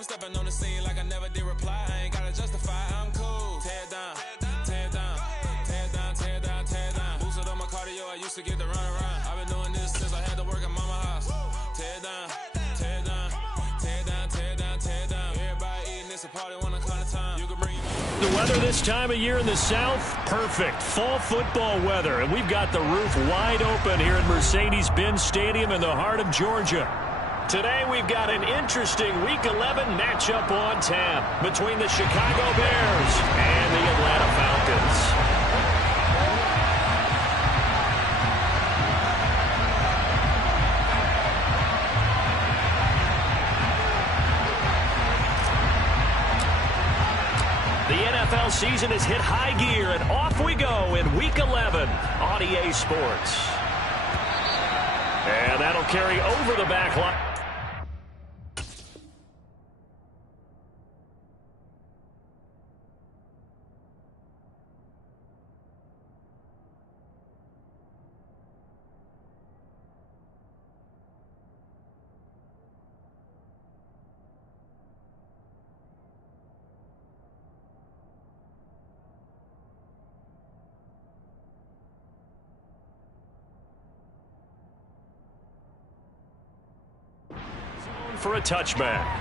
I'm stepping on the scene like I never did reply. I ain't gotta justify, I'm cool. Tear down, tear down, tear down, tear down, tear down. Boosted on my cardio, I used to get to run around. I've been doing this since I had to work at mama house. Tear down, tear down, tear down, tear down, tear down. Everybody eating, it's a party when I come to time. You can bring The weather this time of year in the South, perfect. Fall football weather, and we've got the roof wide open here at Mercedes-Benz Stadium in the heart of Georgia. Today we've got an interesting Week 11 matchup on tap between the Chicago Bears and the Atlanta Falcons. NFL season has hit high gear, and off we go in Week 11 on EA Sports. And that'll carry over the back line. For a touchback.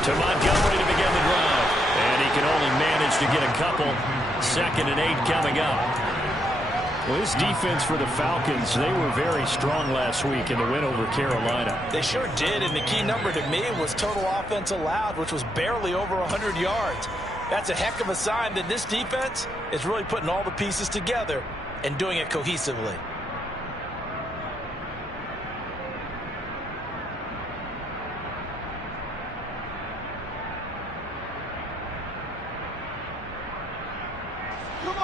To Montgomery to begin the drive. And he can only manage to get a couple. 2nd and 8 coming up. Well, this defense for the Falcons, they were very strong last week in the win over Carolina. They sure did, and the key number to me was total offense allowed, which was barely over 100 yards. That's a heck of a sign that this defense is really putting all the pieces together and doing it cohesively.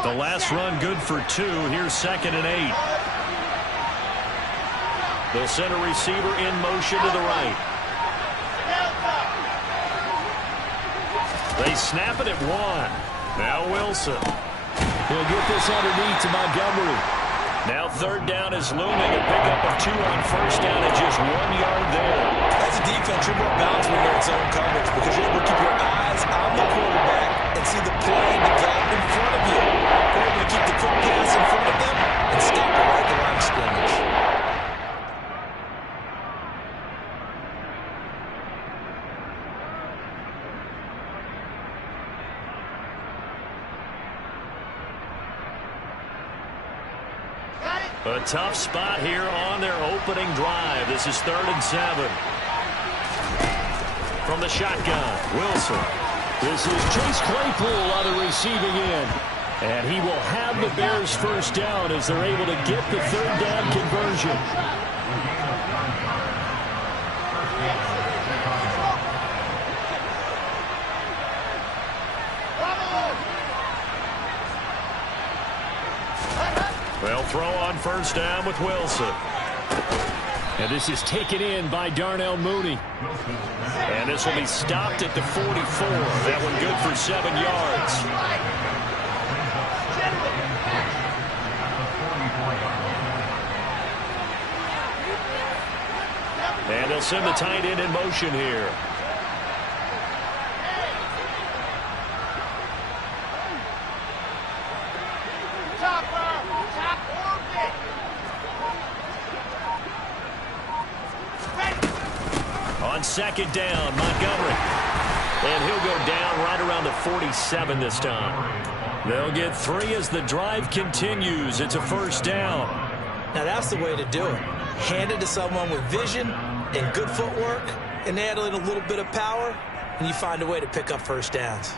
The last run good for 2. Here's 2nd and 8. The center receiver in motion to the right. They snap it at 1. Now Wilson. He'll get this underneath to Montgomery. Now 3rd down is looming. A pickup of 2 on 1st down at just 1 yard there. As a defense, you're more balanced when you're in zone coverage because you're able to keep your eyes on the quarterback and see the play in the gap in front of you. You're able to keep the quick pass in front of them and stop it right at the line of scrimmage. A tough spot here on their opening drive. This is 3rd and 7. From the shotgun, Wilson. This is Chase Claypool on the receiving end. And he will have the Bears 1st down as they're able to get the 3rd down conversion. They'll throw on 1st down with Wilson. And this is taken in by Darnell Mooney. And this will be stopped at the 44. That one good for 7 yards. And they'll send the tight end in motion here. On 2nd down, Montgomery. And he'll go down right around the 47 this time. They'll get 3 as the drive continues. It's a 1st down. Now that's the way to do it. Hand it to someone with vision and good footwork, and add in a little bit of power, and you find a way to pick up 1st downs.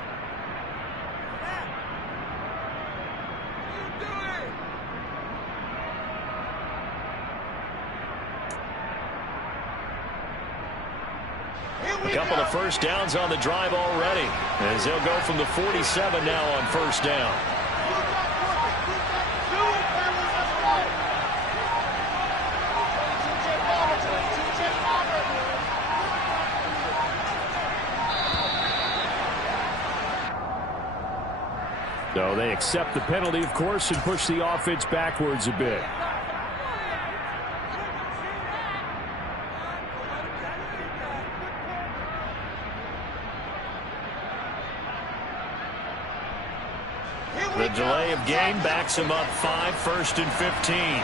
A couple of first downs on the drive already, as they'll go from the 47 now on first down. So they accept the penalty, of course, and push the offense backwards a bit. The delay of game backs him up 5, 1st and 15.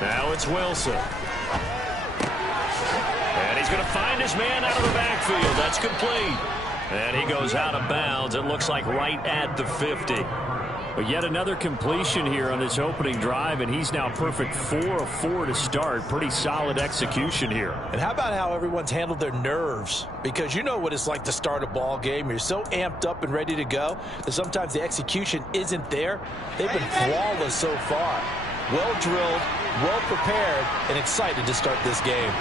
Now it's Wilson. And he's going to find his man out of the backfield. That's complete. And he goes out of bounds. It looks like right at the 50. But yet another completion here on this opening drive, and he's now perfect 4 of 4 to start. Pretty solid execution here. And how about how everyone's handled their nerves? Because you know what it's like to start a ball game. You're so amped up and ready to go that sometimes the execution isn't there. They've been flawless so far. Well drilled, well prepared, and excited to start this game.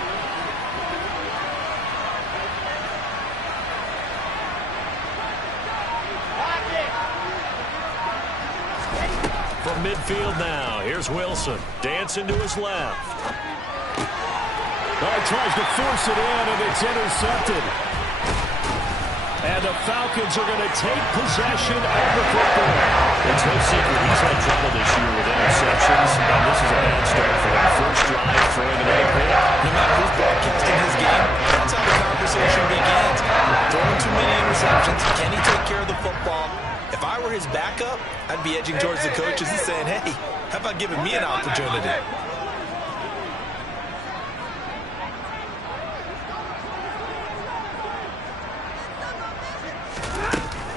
From midfield now, here's Wilson. Dancing to his left. Oh, he tries to force it in, and it's intercepted. And the Falcons are going to take possession of the football. It's no secret he's had trouble this year with interceptions, and this is a bad start for him. First drive, throwing an A-pick. No matter who's ball kicked in his game, that's how the conversation begins. Throwing too many interceptions. Can he take care of the football? If I were his backup, I'd be edging towards the coaches and saying, hey, how about giving me an opportunity?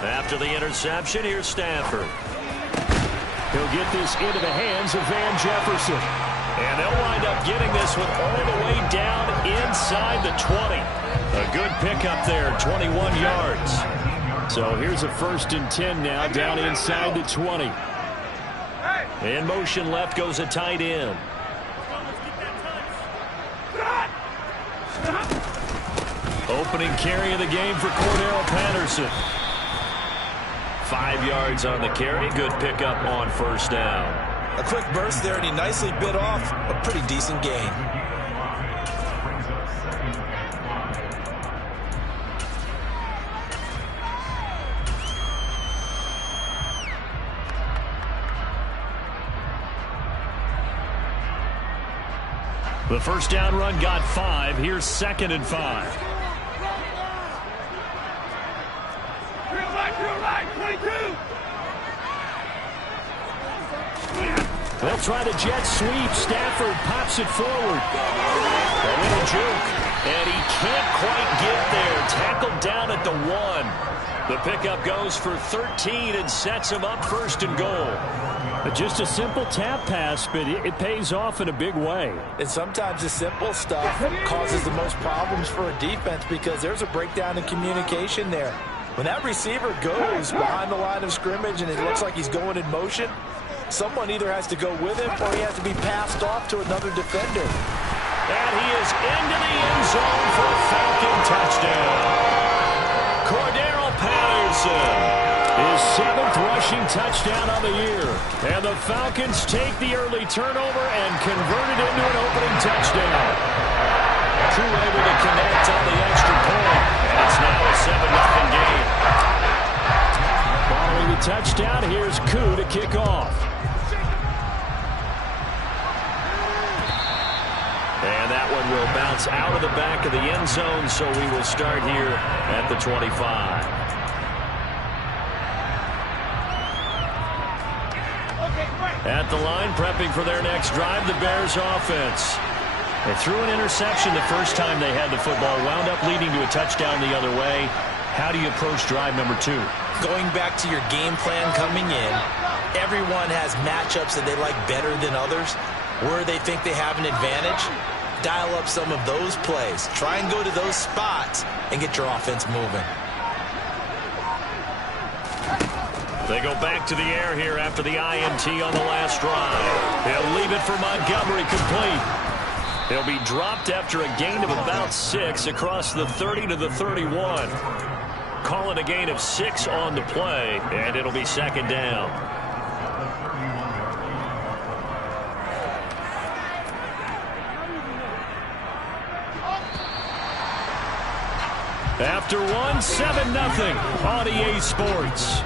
After the interception, here's Stafford. He'll get this into the hands of Van Jefferson. And they'll wind up getting this one all the way down inside the 20. A good pickup there, 21 yards. So here's a 1st and 10 now, down inside the 20. In motion left goes a tight end. Opening carry of the game for Cordell Patterson. 5 yards on the carry. Good pickup on first down. A quick burst there, and he nicely bit off a pretty decent gain. The first down run got 5. Here's 2nd and 5. They'll try the jet sweep. Stafford pops it forward. A little juke. And he can't quite get there. Tackled down at the 1. The pickup goes for 13 and sets him up 1st and goal. Just a simple tap pass, but it pays off in a big way. And sometimes the simple stuff causes the most problems for a defense because there's a breakdown in communication there. When that receiver goes behind the line of scrimmage and it looks like he's going in motion, someone either has to go with him or he has to be passed off to another defender. And he is into the end zone for a Falcon touchdown. Cordell Patterson. His 7th rushing touchdown of the year. And the Falcons take the early turnover and convert it into an opening touchdown. True able to connect on the extra point. And it's now a 7-0 game. Following the touchdown, here's Koo to kick off. And that one will bounce out of the back of the end zone, so we will start here at the 25. At the line, prepping for their next drive, the Bears offense. They threw an interception the first time they had the football, wound up leading to a touchdown the other way. How do you approach drive number 2? Going back to your game plan coming in, everyone has matchups that they like better than others, where they think they have an advantage. Dial up some of those plays. Try and go to those spots and get your offense moving. They go back to the air here after the INT on the last drive. He'll leave it for Montgomery, complete. He'll be dropped after a gain of about 6 across the 30 to the 31. Call it a gain of 6 on the play, and it'll be second down. After one, 7-0 on EA Sports.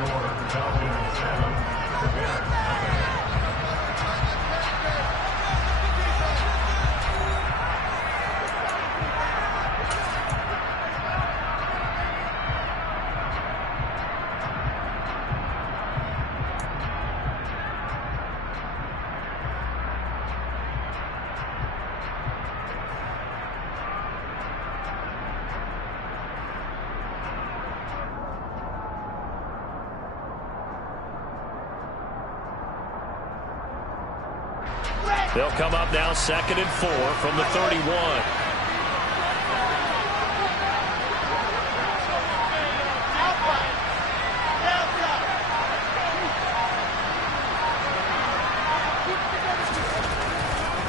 They'll come up now 2nd and 4 from the 31.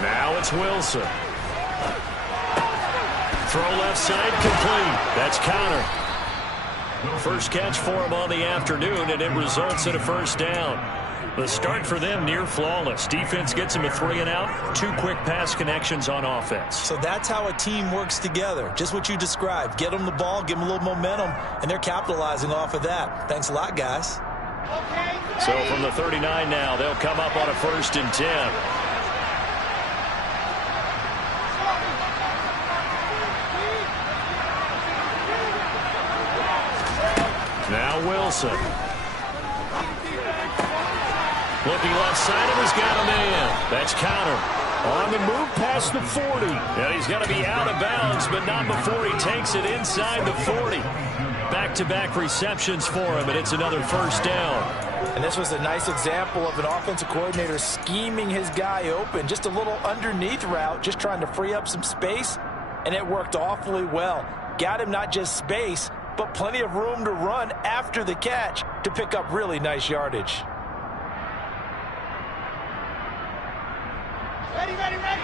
Now it's Wilson. Throw left side, complete. That's counter. First catch for him on the afternoon, and it results in a first down. The start for them near flawless. Defense gets them a 3 and out. 2 quick pass connections on offense. So that's how a team works together. Just what you described. Get them the ball, give them a little momentum, and they're capitalizing off of that. Thanks a lot, guys. So from the 39 now, they'll come up on a 1st and 10. Now Wilson. Looking left side, and he's got a man. That's counter. On the move past the 40. And he's got to be out of bounds, but not before he takes it inside the 40. Back-to-back receptions for him, and it's another first down. And this was a nice example of an offensive coordinator scheming his guy open. Just a little underneath route, just trying to free up some space, and it worked awfully well. Got him not just space, but plenty of room to run after the catch to pick up really nice yardage.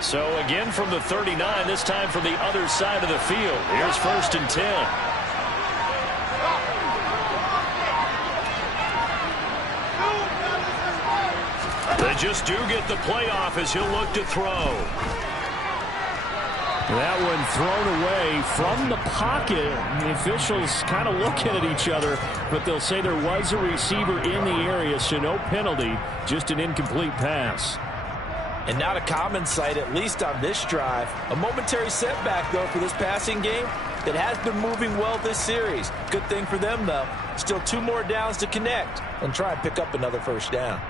So again from the 39, this time from the other side of the field. Here's 1st and 10. They just do get the playoff as he'll look to throw. That one thrown away from the pocket. The officials kind of looking at each other, but they'll say there was a receiver in the area, so no penalty, just an incomplete pass. And not a common sight, at least on this drive. A momentary setback, though, for this passing game that has been moving well this series. Good thing for them, though. Still 2 more downs to connect and try and pick up another first down.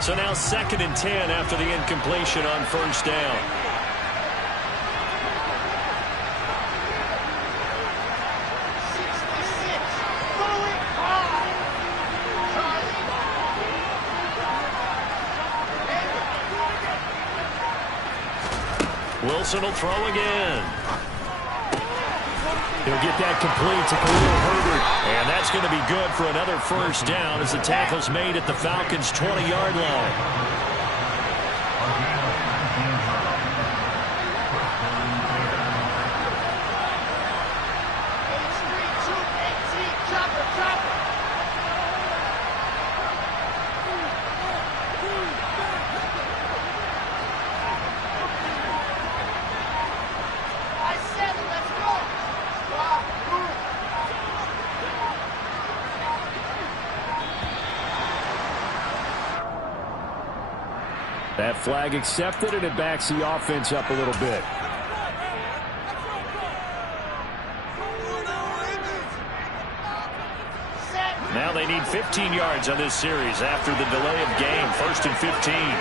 So now 2nd and 10 after the incompletion on first down. Wilson will throw again. He'll get that complete to Khalil Herbert. And that's going to be good for another first down as the tackle's made at the Falcons' 20-yard line. That flag accepted, and it backs the offense up a little bit. Now they need 15 yards on this series after the delay of game. 1st and 15.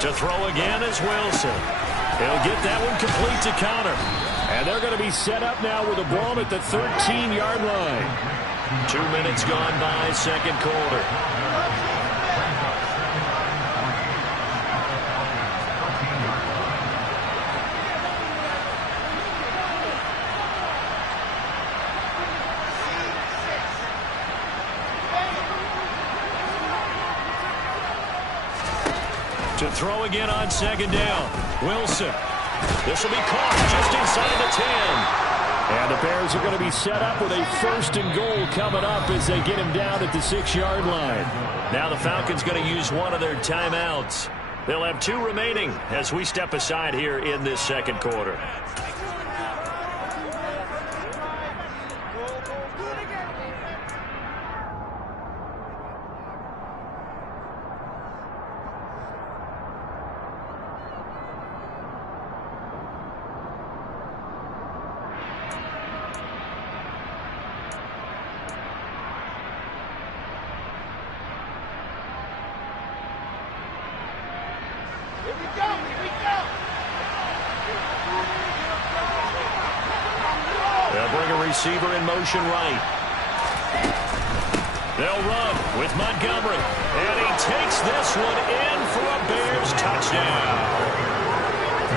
To throw again is Wilson. He'll get that one complete to counter. And they're going to be set up now with a ball at the 13-yard line. 2 minutes gone by, second quarter. To throw again on second down. Wilson. This will be caught just inside the 10. And the Bears are going to be set up with a 1st and goal coming up as they get him down at the 6-yard line. Now the Falcons going to use one of their timeouts. They'll have 2 remaining as we step aside here in this second quarter. They'll bring a receiver in motion right. They'll run with Montgomery. And he takes this one in for a Bears touchdown.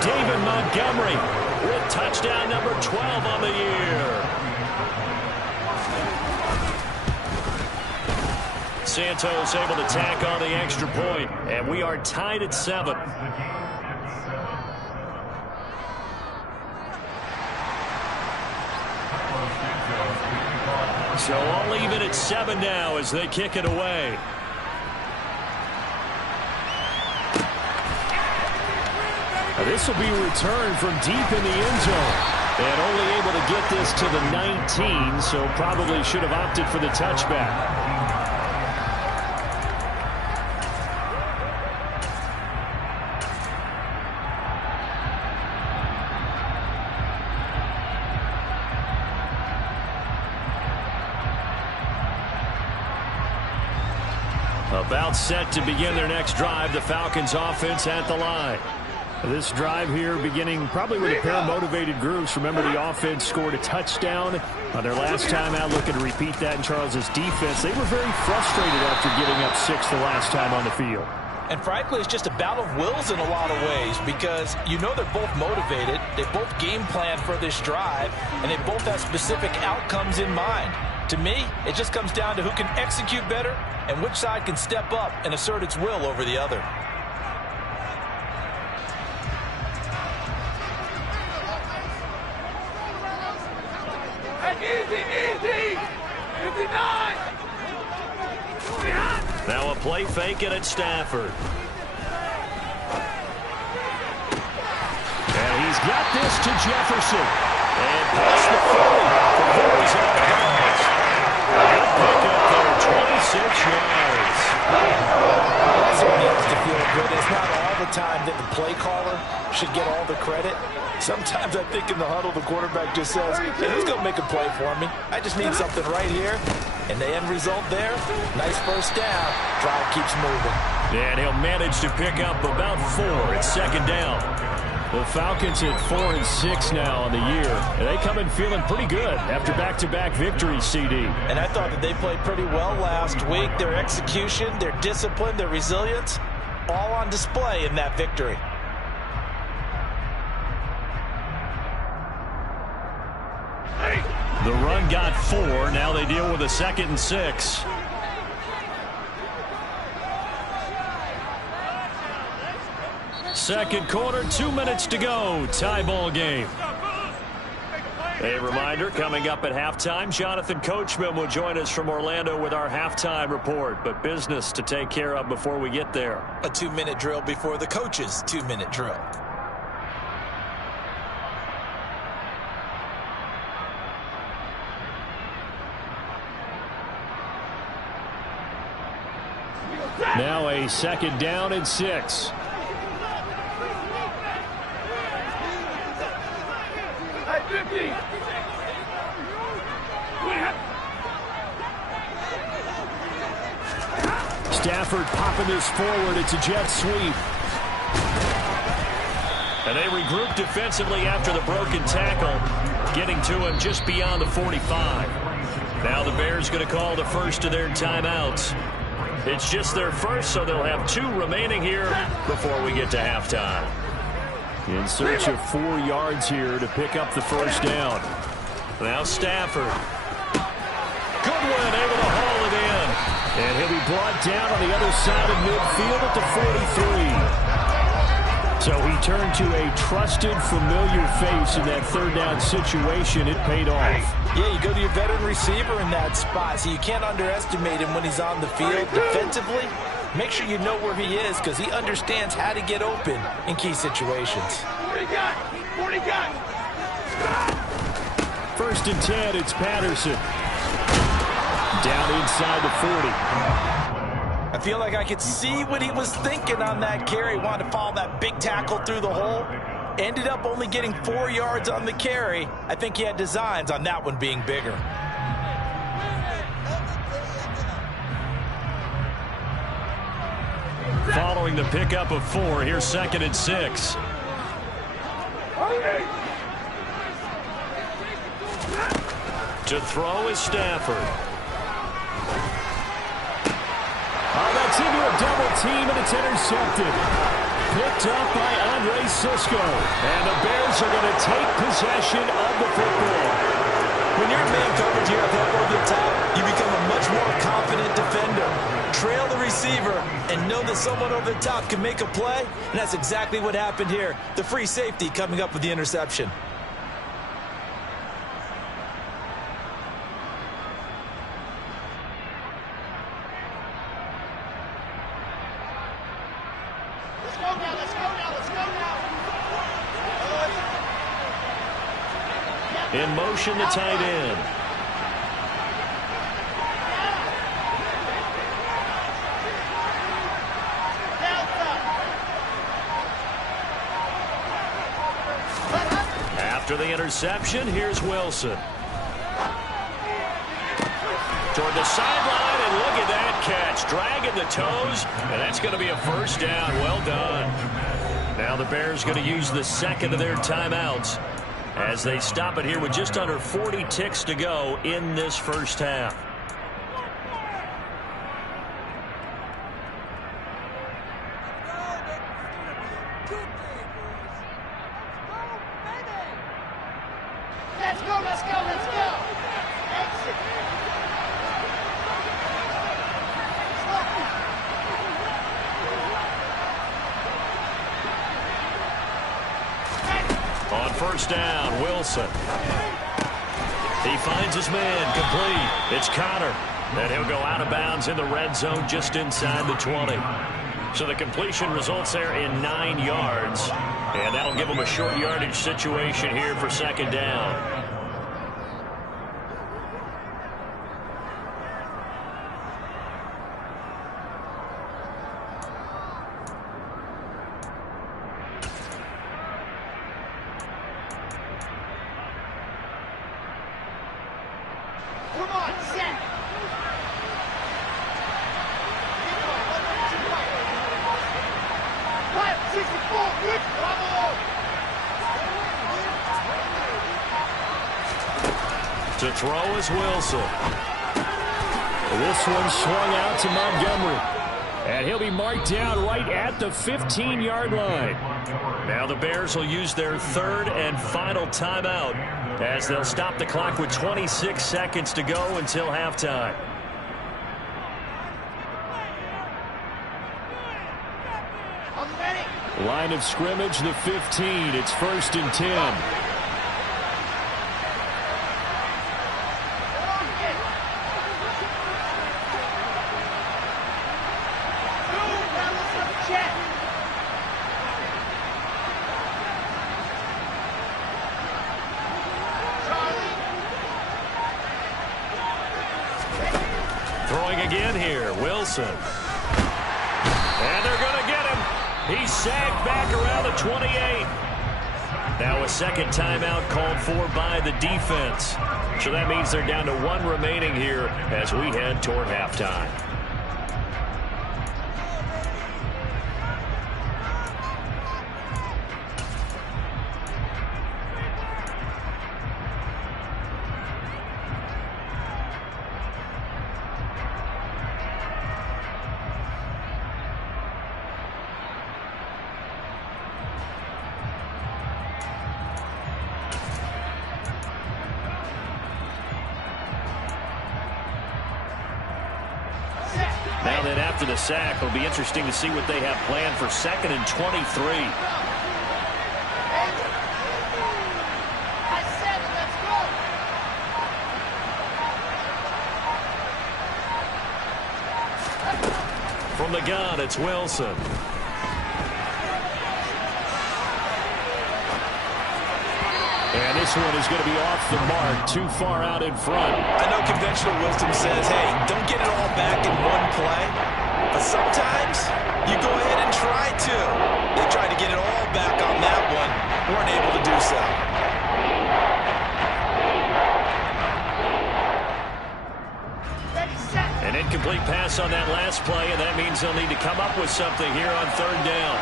David Montgomery with touchdown number 12 on the year. Santos able to tack on the extra point, and we are tied at 7. So all even at 7 now as they kick it away. Now this will be returned from deep in the end zone. And only able to get this to the 19, so probably should have opted for the touchback. About set to begin their next drive, the Falcons offense at the line. This drive here beginning probably with a pair of motivated groups. Remember, the offense scored a touchdown on their last time out, looking to repeat that in Charles's defense. They were very frustrated after getting up 6 the last time on the field. And frankly, it's just a battle of wills in a lot of ways because you know they're both motivated. They both game plan for this drive, and they both have specific outcomes in mind. To me, it just comes down to who can execute better and which side can step up and assert its will over the other. Now a play fake it at Stafford. And he's got this to Jefferson. And past the 40 before he's out of bounds. Good pick up there, 26 yards. That's what he has to feel good. It's not all the time that the play caller should get all the credit. Sometimes I think in the huddle, the quarterback just says, hey, who's going to make a play for me? I just need something right here. And the end result there, nice first down. Drive keeps moving. And he'll manage to pick up about 4 at second down. The Falcons at 4-6 now on the year. And they come in feeling pretty good after back-to-back victories, CD. And I thought that they played pretty well last week. Their execution, their discipline, their resilience, all on display in that victory. The run got 4. Now they deal with a 2nd and 6. Second quarter, 2 minutes to go. Tie ball game. A reminder, coming up at halftime, Jonathan Coachman will join us from Orlando with our halftime report. But business to take care of before we get there. A 2-minute drill before the coach's 2-minute drill. Now a 2nd down and 6. Stafford popping this forward. It's a jet sweep. And they regroup defensively after the broken tackle, getting to him just beyond the 45. Now the Bears going to call the first of their timeouts. It's just their first, so they'll have 2 remaining here before we get to halftime. In search of 4 yards here to pick up the first down. Now Stafford. Goodwin able to haul it in. And he'll be brought down on the other side of midfield at the 43. So he turned to a trusted, familiar face in that third down situation. It paid off. Yeah, you go to your veteran receiver in that spot, so you can't underestimate him when he's on the field defensively. Make sure you know where he is because he understands how to get open in key situations. 40 got. First and 10, it's Patterson. Down inside the 40. I feel like I could see what he was thinking on that carry. Wanted to follow that big tackle through the hole. Ended up only getting 4 yards on the carry. I think he had designs on that one being bigger. Following the pickup of 4, here's 2nd and 6. To throw is Stafford. Oh, that's into a double team, and it's intercepted. Picked up by Andre Cisco. And the Bears are going to take possession of the football. When you're in man coverage here at that over the top, you become a much more confident defender. Trail the receiver and know that someone over the top can make a play, and that's exactly what happened here. The free safety coming up with the interception. In motion, the tight end. After the interception, here's Wilson. Toward the sideline, and look at that catch. Dragging the toes, and that's going to be a first down. Well done. Now the Bears going to use the second of their timeouts as they stop it here with just under 40 ticks to go in this first half. Let's go, let's go, let's go. Exit. On first down, Wilson. He finds his man, complete. It's Connor. And he'll go out of bounds in the red zone just inside the 20. So the completion results there in 9 yards. And that'll give him a short yardage situation here for second down. Come on, set. To throw is Wilson. This one swung out to Montgomery. And he'll be marked down right at the 15-yard line. Now the Bears will use their third and final timeout as they'll stop the clock with 26 seconds to go until halftime. Line of scrimmage, the 15. It's first and 10. Throwing again here, Wilson. And they're going to get him. He sagged back around the 28. Now a second timeout called for by the defense. So that means they're down to 1 remaining here as we head toward halftime. Now then, after the sack, it'll be interesting to see what they have planned for 2nd and 23. From the gun, it's Wilson. And this one is going to be off the mark, too far out in front. I know conventional wisdom says, hey, don't get it all back in one play. But sometimes you go ahead and try to. They tried to get it all back on that one. Weren't able to do so. An incomplete pass on that last play, and that means they'll need to come up with something here on 3rd down.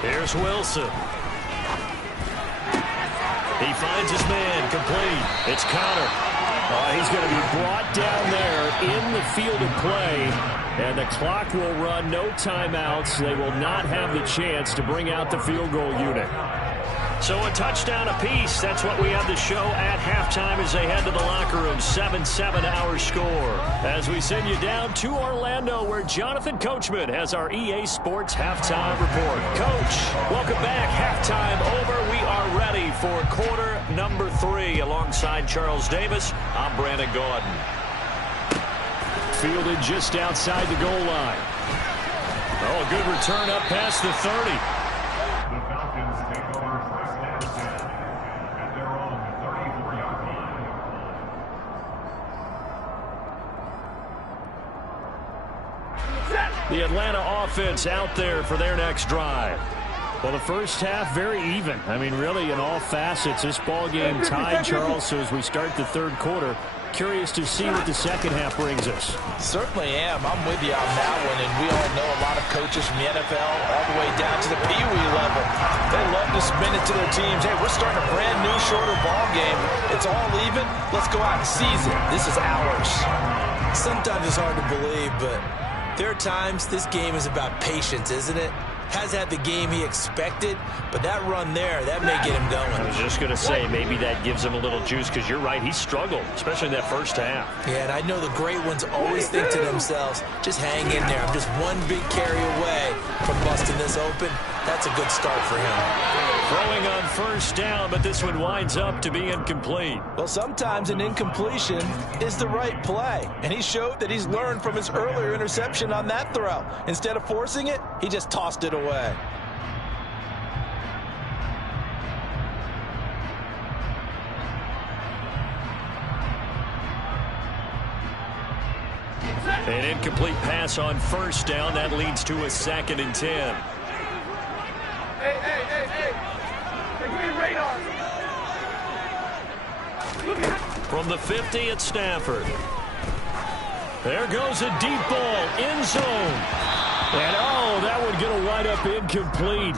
Here's Wilson. He finds his man, complete. It's Conner. He's going to be brought down there in the field of play, and the clock will run, no timeouts. They will not have the chance to bring out the field goal unit. So a touchdown apiece. That's what we have to show at halftime as they head to the locker room. 7-7 our score. As we send you down to Orlando, where Jonathan Coachman has our EA Sports halftime report. Coach, welcome back. Halftime over. We are ready for quarter number 3. Alongside Charles Davis, I'm Brandon Gaudin. Fielded just outside the goal line. Oh, a good return up past the 30. The Atlanta offense out there for their next drive. Well, the first half, very even. I mean, really, in all facets, this ball game tied, Charles. So as we start the 3rd quarter, curious to see what the second half brings us. Certainly am. I'm with you on that one. And we all know a lot of coaches from the NFL all the way down to the Pee Wee level. They love to spin it to their teams. Hey, we're starting a brand new, shorter ball game. It's all even. Let's go out and seize it. This is ours. Sometimes it's hard to believe, but there are times this game is about patience, isn't it? Has had the game he expected, but that run there, that may get him going. I was just going to say, maybe that gives him a little juice, because you're right, he struggled, especially in that first half. Yeah, and I know the great ones always think to themselves, just hang in there. I'm just one big carry away from busting this open. That's a good start for him. Throwing on 1st down, but this one winds up to be incomplete. Well, sometimes an incompletion is the right play, and he showed that he's learned from his earlier interception on that throw. Instead of forcing it, he just tossed it away. An incomplete pass on 1st down. That leads to a 2nd and 10. Hey. Give me radar. From the 50, it's Stafford. There goes a deep ball, end zone. And, that one going to wind up incomplete.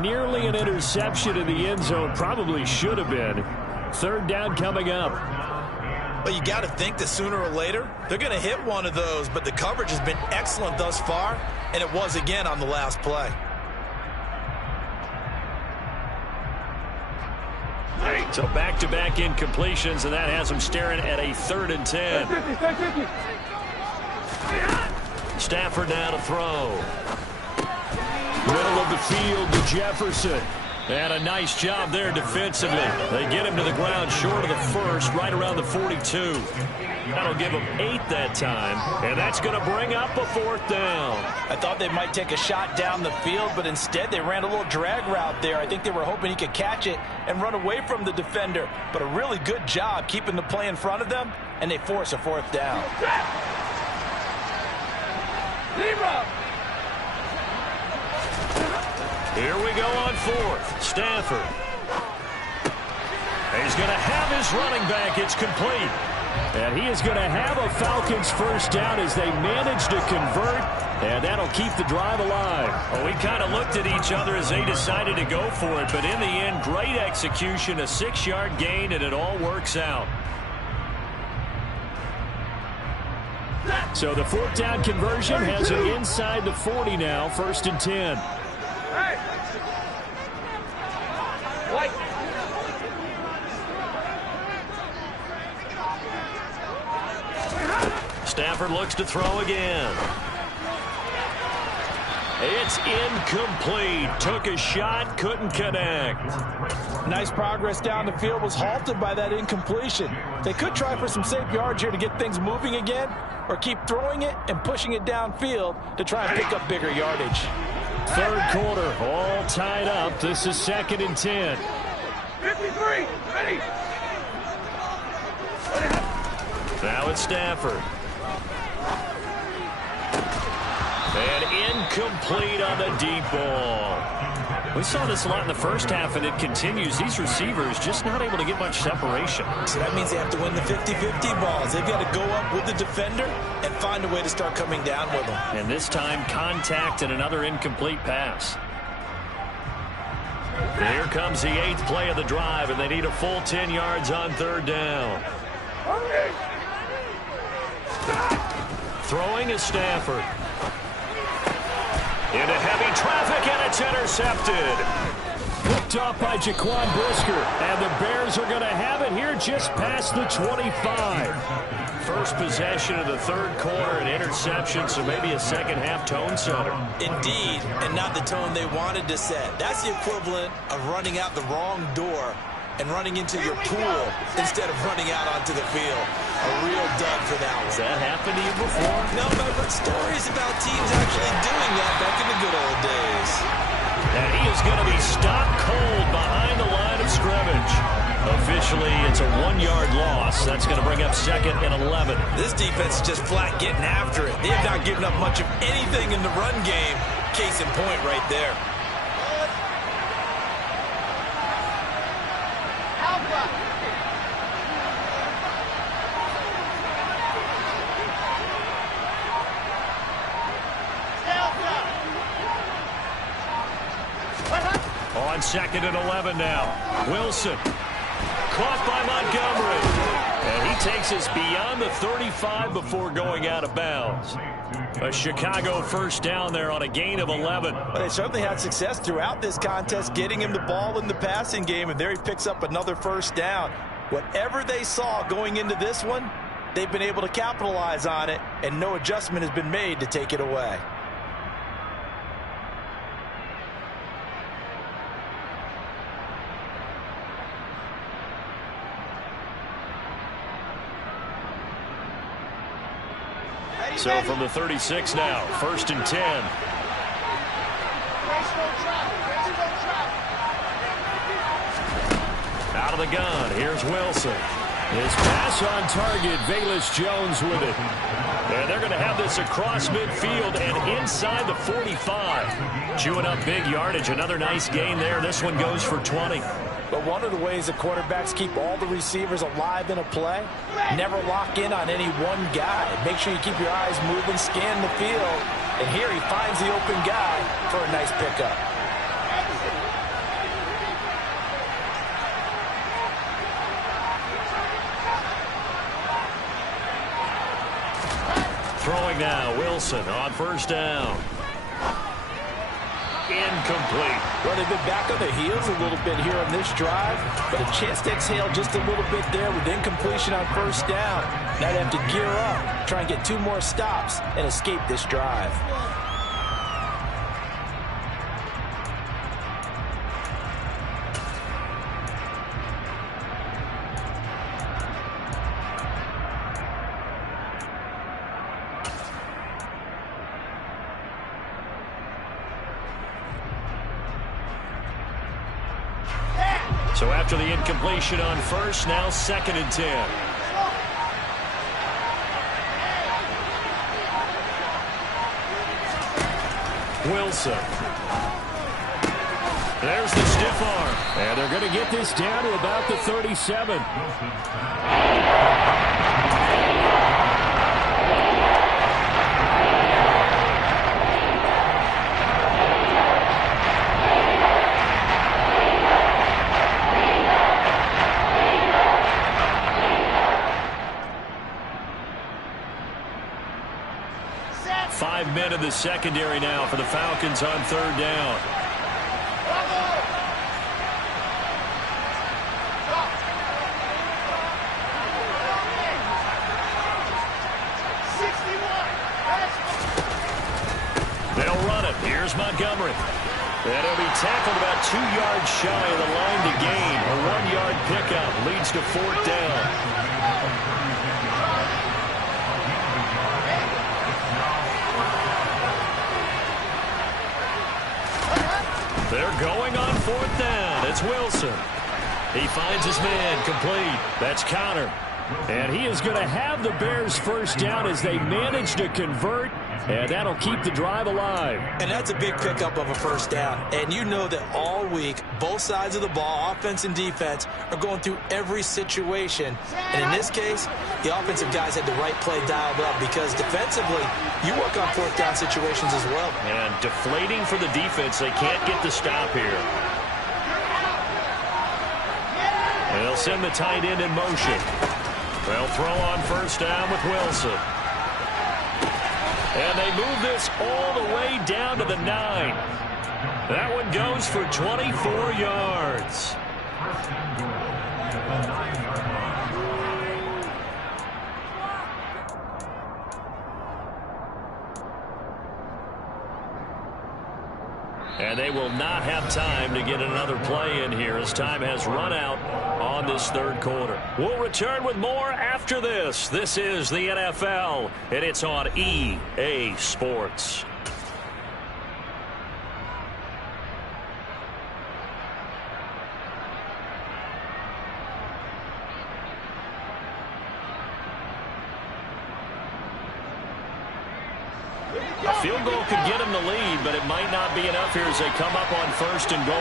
Nearly an interception in the end zone. Probably should have been. 3rd down coming up. Well, you got to think that sooner or later, they're going to hit one of those, but the coverage has been excellent thus far, and it was again on the last play. So back-to-back incompletions, and that has them staring at a 3rd and 10. Stafford now to throw. Middle of the field to Jefferson. And a nice job there defensively. They get him to the ground short of the 1st, right around the 42. That'll give him 8 that time, and that's going to bring up a 4th down. I thought they might take a shot down the field, but instead they ran a little drag route there. I think they were hoping he could catch it and run away from the defender, but a really good job keeping the play in front of them, and they force a 4th down. Here we go on 4th. Stafford. He's going to have his running back. It's complete. And he is going to have a Falcons 1st down as they manage to convert, and that'll keep the drive alive. Well, we kind of looked at each other as they decided to go for it, but in the end, great execution, a 6-yard gain, and it all works out. So the fourth down conversion has it inside the 40 now, 1st and 10. Stafford looks to throw again. It's incomplete. Took a shot, couldn't connect. Nice progress down the field, was halted by that incompletion. They could try for some safe yards here to get things moving again, or keep throwing it and pushing it downfield to try and pick up bigger yardage. Third quarter, all tied up. This is 2nd and 10. 53, ready. Now it's Stafford. And incomplete on the deep ball. We saw this a lot in the first half, and it continues. These receivers just not able to get much separation. So that means they have to win the 50-50 balls. They've got to go up with the defender and find a way to start coming down with them. And this time, contact and another incomplete pass. Here comes the 8th play of the drive, and they need a full 10 yards on 3rd down. Throwing is Stafford. Into heavy traffic, and it's intercepted. Picked off by Jaquan Brisker, and the Bears are going to have it here just past the 25. First possession of the 3rd quarter, an interception, so maybe a second-half tone setter. Indeed, and not the tone they wanted to set. That's the equivalent of running out the wrong door and running into your pool instead of running out onto the field. A real dud for that one. Has that happened to you before? No, but I've heard stories about teams actually doing that back in the good old days. And he is going to be stopped cold behind the line of scrimmage. Officially, it's a 1-yard loss. That's going to bring up 2nd and 11. This defense is just flat getting after it. They have not given up much of anything in the run game. Case in point right there. On 2nd and 11 now. Wilson. Caught by Montgomery. And he takes us beyond the 35 before going out of bounds. A Chicago first down there on a gain of 11. But they certainly had success throughout this contest getting him the ball in the passing game, and there he picks up another first down. Whatever they saw going into this one, they've been able to capitalize on it, and no adjustment has been made to take it away. So from the 36 now, 1st and 10. Out of the gun, here's Wilson. His pass on target, Velus Jones with it. And they're going to have this across midfield and inside the 45. Chewing up big yardage, another nice gain there. This one goes for 20. But one of the ways the quarterbacks keep all the receivers alive in a play, never lock in on any one guy. Make sure you keep your eyes moving, scan the field. And here he finds the open guy for a nice pickup. Throwing now, Wilson on 1st down. Incomplete. Well, they've been back on their heels a little bit here on this drive, but a chance to exhale just a little bit there with incompletion on 1st down. Now they have to gear up, try and get 2 more stops and escape this drive. So after the incompletion on 1st, now 2nd and 10. Wilson. There's the stiff arm. And they're going to get this down to about the 37. 5 men in the secondary now for the Falcons on third down. They'll run it. Here's Montgomery. And he'll be tackled about 2 yards shy of the line to gain. A 1-yard pickup leads to fourth down. They're going on fourth down. It's Wilson. He finds his man complete. That's Conner. And he is going to have the Bears first down as they manage to convert, and that'll keep the drive alive. And that's a big pickup of a first down. And you know that all week, both sides of the ball, offense and defense, are going through every situation. And in this case, the offensive guys had the right play dialed up because defensively, you work on fourth down situations as well. And deflating for the defense. They can't get the stop here. And they'll send the tight end in motion. They'll throw on first down with Wilson. And they move this all the way down to the 9. That one goes for 24 yards. And they will not have time to get another play in here as time has run out on this third quarter. We'll return with more after this. This is the NFL, and it's on EA Sports. A field goal could get them the lead, but it might not be enough here as they come up on first and goal.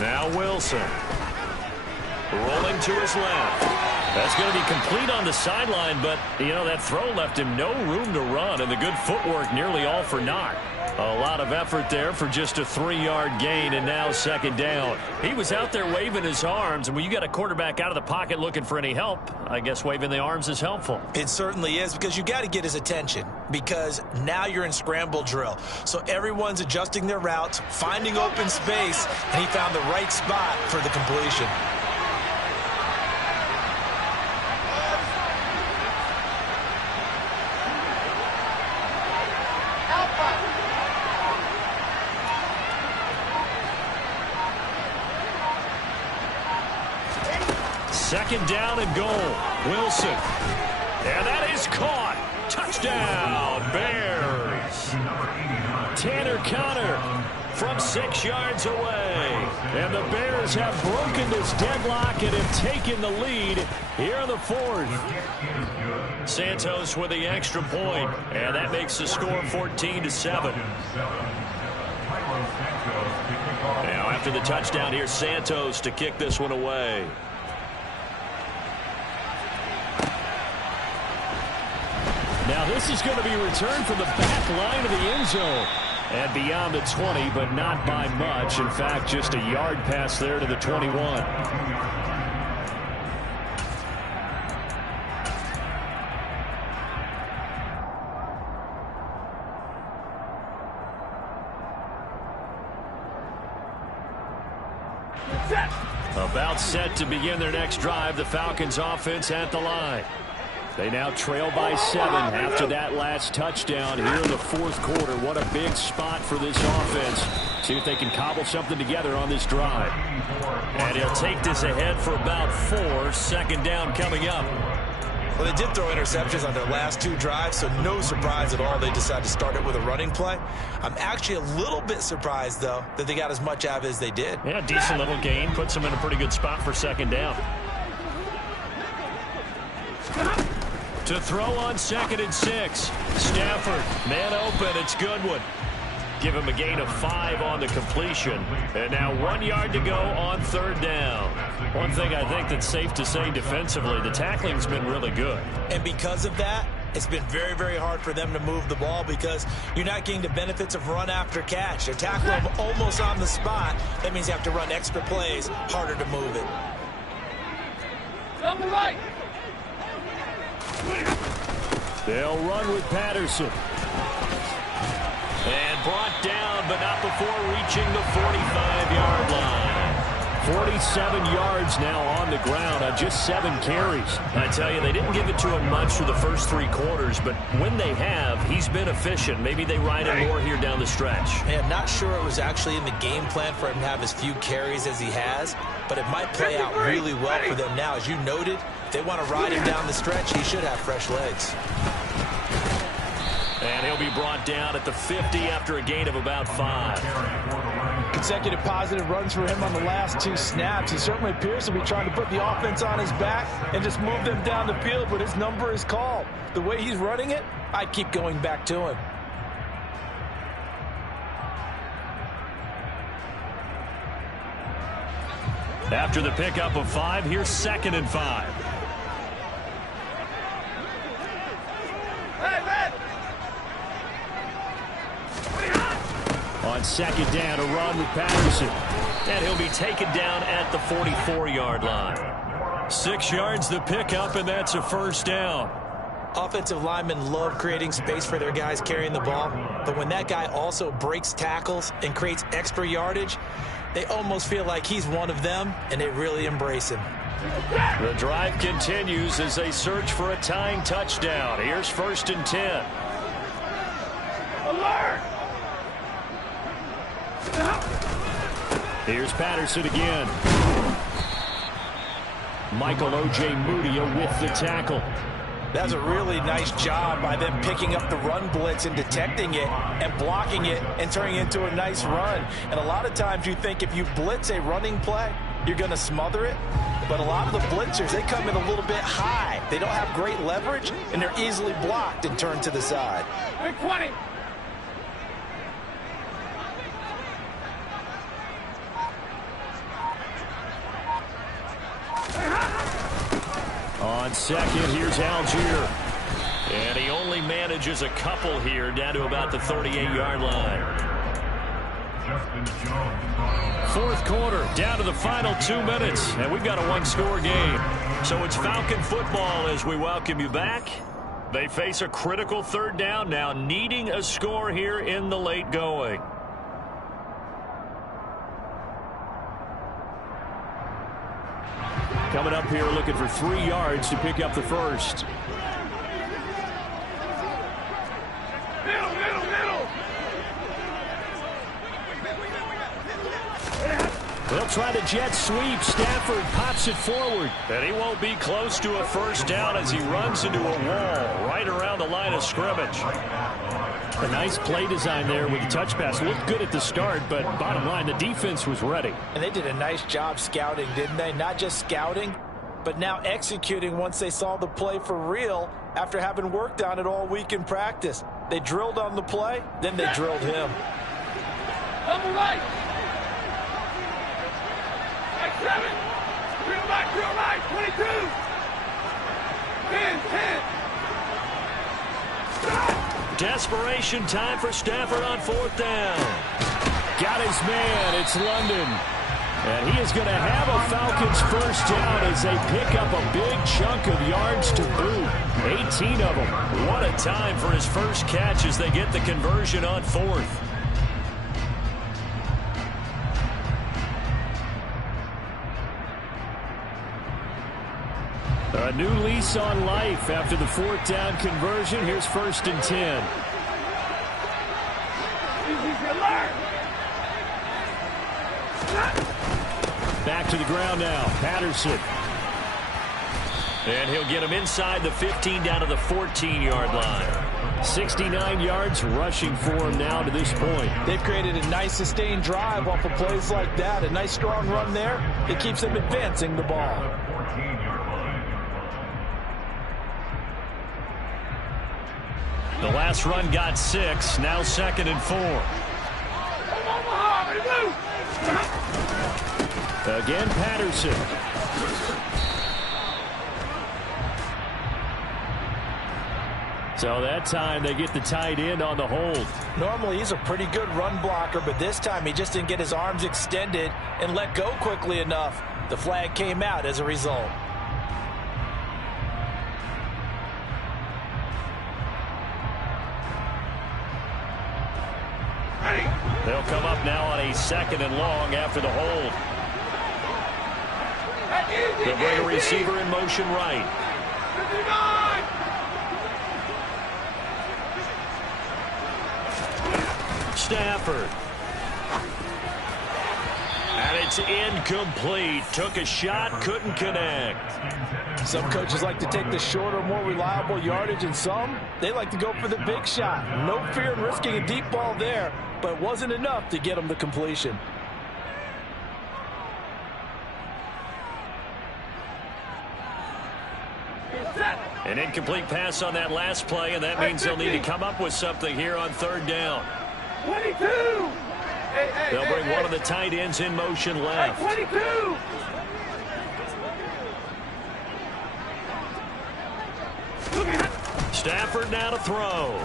Now Wilson. Rolling to his left. That's going to be complete on the sideline, but, you know, that throw left him no room to run, and the good footwork nearly all for naught. A lot of effort there for just a 3-yard gain, and now second down. He was out there waving his arms, and when you got a quarterback out of the pocket looking for any help, I guess waving the arms is helpful. It certainly is, because you got to get his attention, because now you're in scramble drill. So everyone's adjusting their routes, finding open space, and he found the right spot for the completion. Second down and goal. Wilson. And that is caught. Touchdown, Bears. Tanner Conner from 6 yards away. And the Bears have broken this deadlock and have taken the lead here in the fourth. Santos with the extra point, and that makes the score 14-7. Now after the touchdown, here's Santos to kick this one away. Now this is going to be returned from the back line of the end zone. And beyond the 20, but not by much. In fact, just a yard pass there to the 21. About set to begin their next drive. The Falcons offense at the line. They now trail by 7 after that last touchdown here in the fourth quarter. What a big spot for this offense. See if they can cobble something together on this drive. And he'll take this ahead for about 4. Second down coming up. Well, they did throw interceptions on their last 2 drives, so no surprise at all they decided to start it with a running play. I'm actually a little bit surprised, though, that they got as much out of it as they did. Yeah, decent little gain. Puts them in a pretty good spot for second down. To throw on 2nd and 6. Stafford, man open, it's Goodwin. Give him a gain of 5 on the completion. And now 1 yard to go on third down. One thing I think that's safe to say defensively, the tackling's been really good. And because of that, it's been very, very hard for them to move the ball because you're not getting the benefits of run after catch. They're tackling them almost on the spot. That means you have to run extra plays, harder to move it. On the right. They'll run with Patterson. And brought down, but not before reaching the 45-yard line. 47 yards now on the ground on just 7 carries. I tell you, they didn't give it to him much for the first 3 quarters, but when they have, he's been efficient. Maybe they ride him more here down the stretch. Hey, I'm not sure it was actually in the game plan for him to have as few carries as he has, but it might play out really well for them now. As you noted, if they want to ride him down the stretch, he should have fresh legs. And he'll be brought down at the 50 after a gain of about 5. Consecutive positive runs for him on the last 2 snaps. He certainly appears to be trying to put the offense on his back and just move them down the field, but his number is called. The way he's running it, I'd keep going back to him. After the pickup of 5, here's 2nd and 5. On 2nd down, a run with Patterson. And he'll be taken down at the 44-yard line. 6 yards the pickup, and that's a 1st down. Offensive linemen love creating space for their guys carrying the ball, but when that guy also breaks tackles and creates extra yardage, they almost feel like he's one of them, and they really embrace him. The drive continues as they search for a tying touchdown. Here's 1st and 10. Alert! Here's Patterson again. Michael O.J. Mudia with the tackle. That's a really nice job by them picking up the run blitz and detecting it and blocking it and turning it into a nice run. And a lot of times you think if you blitz a running play, you're going to smother it. But a lot of the blitzers, they come in a little bit high. They don't have great leverage, and they're easily blocked and turned to the side. Big 20. On 2nd, here's Algier. And he only manages a couple here down to about the 38-yard line. 4th quarter, down to the final 2 minutes, and we've got a 1-score game. So it's Falcon football as we welcome you back. They face a critical 3rd down now, needing a score here in the late going. Coming up here looking for 3 yards to pick up the 1st. They'll try the jet sweep. Stafford pops it forward. And he won't be close to a 1st down as he runs into a wall right around the line of scrimmage. A nice play design there with the touch pass. Looked good at the start, but bottom line, the defense was ready. And they did a nice job scouting, didn't they? Not just scouting, but now executing once they saw the play for real after having worked on it all week in practice. They drilled on the play, then they drilled him. On the right. 7. Drill right. 22. 10. Desperation time for Stafford on 4th down. Got his man. It's London. And he is going to have a Falcons 1st down as they pick up a big chunk of yards to boot. 18 of them. What a time for his first catch as they get the conversion on 4th. A new lease on life after the 4th down conversion. Here's 1st and 10. Back to the ground now. Patterson. And he'll get him inside the 15 down to the 14-yard line. 69 yards rushing for him now to this point. They've created a nice sustained drive off of plays like that. A nice strong run there. It keeps them advancing the ball. The last run got 6. Now 2nd and 4. Again, Patterson. So that time they get the tight end on the hold. Normally he's a pretty good run blocker, but this time he just didn't get his arms extended and let go quickly enough. The flag came out as a result. They'll come up now on a 2nd and long after the hold. They'll bring a receiver in motion right. Stafford. And it's incomplete. Took a shot, couldn't connect. Some coaches like to take the shorter, more reliable yardage, and some, they like to go for the big shot. No fear in risking a deep ball there, but it wasn't enough to get them to completion. An incomplete pass on that last play, and that means they'll need to come up with something here on 3rd down. 22! They'll bring one of the tight ends in motion left. 22! Stafford now to throw.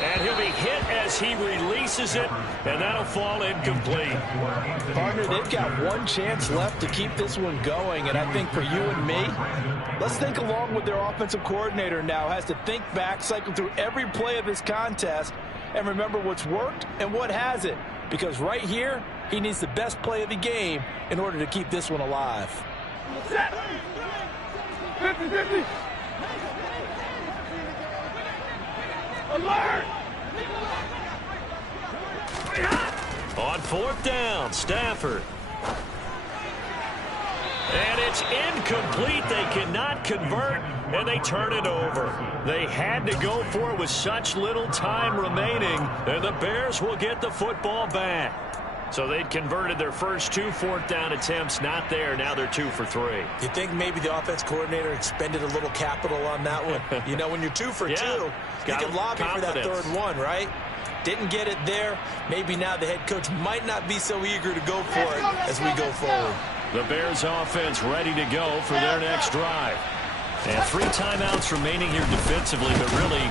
And he'll be hit as he releases it, and that'll fall incomplete. Partner, they've got one chance left to keep this one going, and I think for you and me, let's think along with their offensive coordinator now. Has to think back, cycle through every play of this contest, and remember what's worked and what hasn't. Because right here, he needs the best play of the game in order to keep this one alive. 50-50! Alert! On 4th down, Stafford. And it's incomplete. They cannot convert, and they turn it over. They had to go for it with such little time remaining, and the Bears will get the football back. So they'd converted their first 2 4th down attempts, not there. Now they're 2 for 3. You think maybe the offense coordinator expended a little capital on that one? You know, when you're 2 for 2, you can lobby for that 3rd one, right? Didn't get it there. Maybe now the head coach might not be so eager to go for it as we go forward. The Bears offense ready to go for their next drive. And 3 timeouts remaining here defensively, but really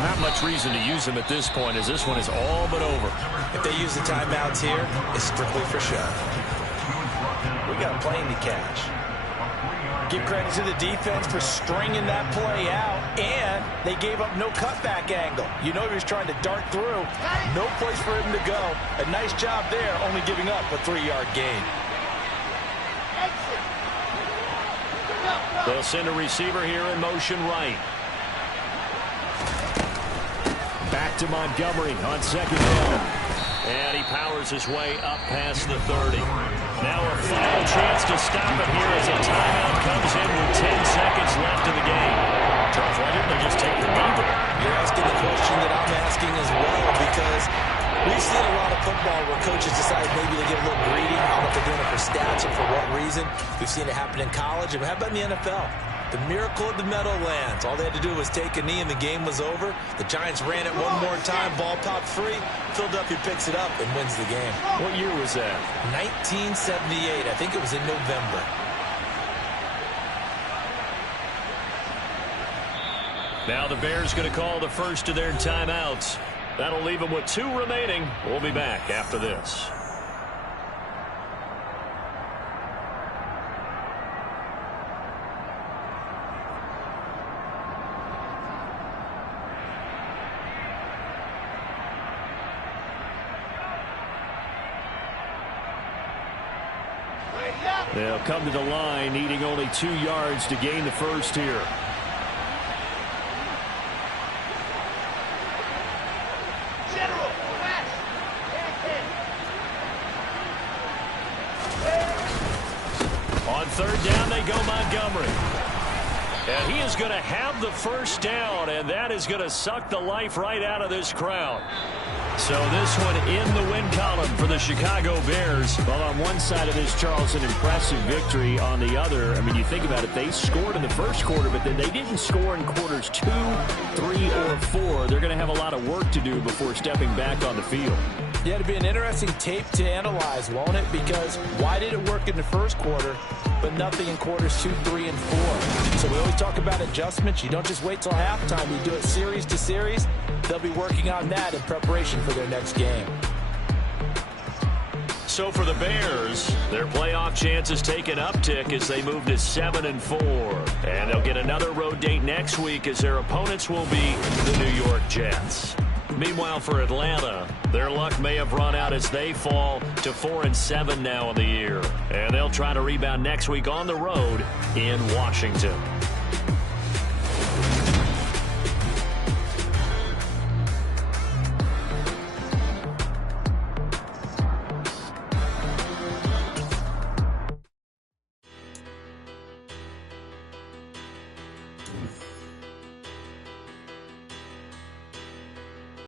not much reason to use them at this point, as this one is all but over. If they use the timeouts here, it's strictly for show. We got a plane to catch. Give credit to the defense for stringing that play out, and they gave up no cutback angle. You know he was trying to dart through. No place for him to go. A nice job there, only giving up a 3-yard gain. They'll send a receiver here in motion right. Back to Montgomery on 2nd down. And he powers his way up past the 30. Now a final chance to stop it here as a timeout comes in with 10 seconds left in the game. Charles, why didn't they just take the number? You're asking the question that I'm asking as well, because we've seen a lot of football where coaches decide maybe they get a little greedy. I don't know if they're doing it for stats or for what reason. We've seen it happen in college. And how about in the NFL? The miracle of the Meadowlands. All they had to do was take a knee and the game was over. The Giants ran it one more time. Ball popped free. Philadelphia picks it up and wins the game. What year was that? 1978. I think it was in November. Now the Bears going to call the first of their timeouts. That'll leave them with 2 remaining. We'll be back after this. They'll come to the line, needing only 2 yards to gain the first here. On 3rd down, they go Montgomery. And he is going to have the first down, and that is going to suck the life right out of this crowd. So this one in the win column for the Chicago Bears. Well, on one side of this, Charles, an impressive victory. On the other, I mean, you think about it, they scored in the first quarter, but then they didn't score in quarters 2, 3, or 4. They're going to have a lot of work to do before stepping back on the field. Yeah, it'd be an interesting tape to analyze, won't it? Because why did it work in the first quarter, but nothing in quarters 2, 3, and 4? So we always talk about adjustments. You don't just wait till halftime. You do it series to series. They'll be working on that in preparation for their next game. So for the Bears, their playoff chances take an uptick as they move to 7-4. And they'll get another road date next week as their opponents will be the New York Jets. Meanwhile, for Atlanta, their luck may have run out as they fall to 4-7 now in the year. And they'll try to rebound next week on the road in Washington.